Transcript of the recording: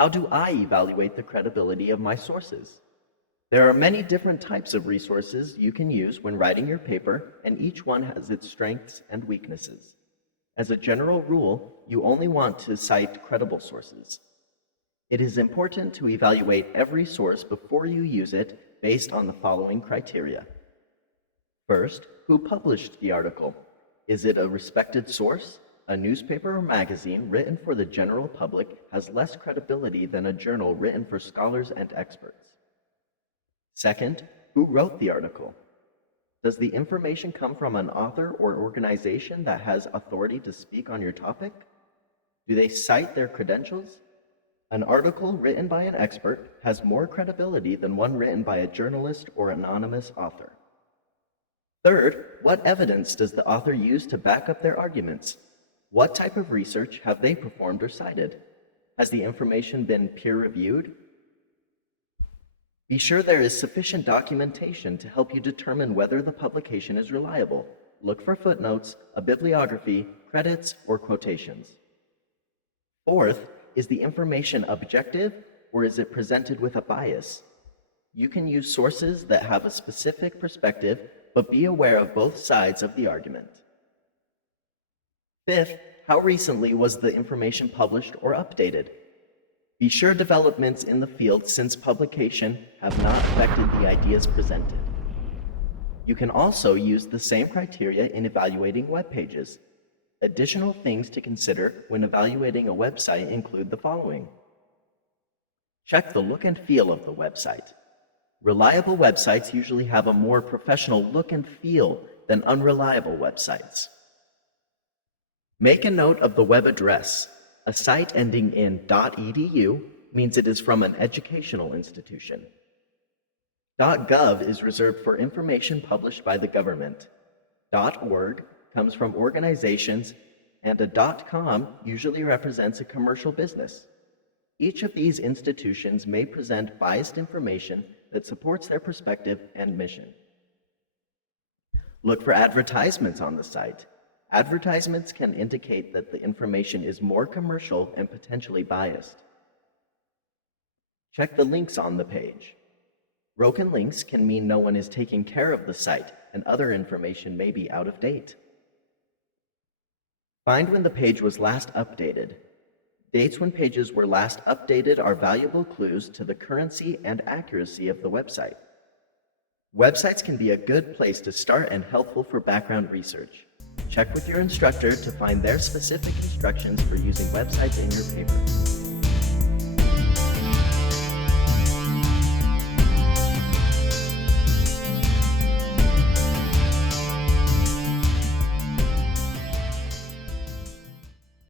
How do I evaluate the credibility of my sources? There are many different types of resources you can use when writing your paper, and each one has its strengths and weaknesses. As a general rule, you only want to cite credible sources. It is important to evaluate every source before you use it based on the following criteria. First, who published the article? Is it a respected source? A newspaper or magazine written for the general public has less credibility than a journal written for scholars and experts. Second, who wrote the article? Does the information come from an author or organization that has authority to speak on your topic? Do they cite their credentials? An article written by an expert has more credibility than one written by a journalist or anonymous author. Third, what evidence does the author use to back up their arguments? What type of research have they performed or cited? Has the information been peer-reviewed? Be sure there is sufficient documentation to help you determine whether the publication is reliable. Look for footnotes, a bibliography, credits, or quotations. Fourth, is the information objective, or is it presented with a bias? You can use sources that have a specific perspective, but be aware of both sides of the argument. Fifth, how recently was the information published or updated? Be sure developments in the field since publication have not affected the ideas presented. You can also use the same criteria in evaluating web pages. Additional things to consider when evaluating a website include the following. Check the look and feel of the website. Reliable websites usually have a more professional look and feel than unreliable websites. Make a note of the web address. A site ending in .edu means it is from an educational institution. .gov is reserved for information published by the government. .org comes from organizations, and a .com usually represents a commercial business. Each of these institutions may present biased information that supports their perspective and mission. Look for advertisements on the site. Advertisements can indicate that the information is more commercial and potentially biased. Check the links on the page. Broken links can mean no one is taking care of the site and other information may be out of date. Find when the page was last updated. Dates when pages were last updated are valuable clues to the currency and accuracy of the website. Websites can be a good place to start and helpful for background research. Check with your instructor to find their specific instructions for using websites in your paper.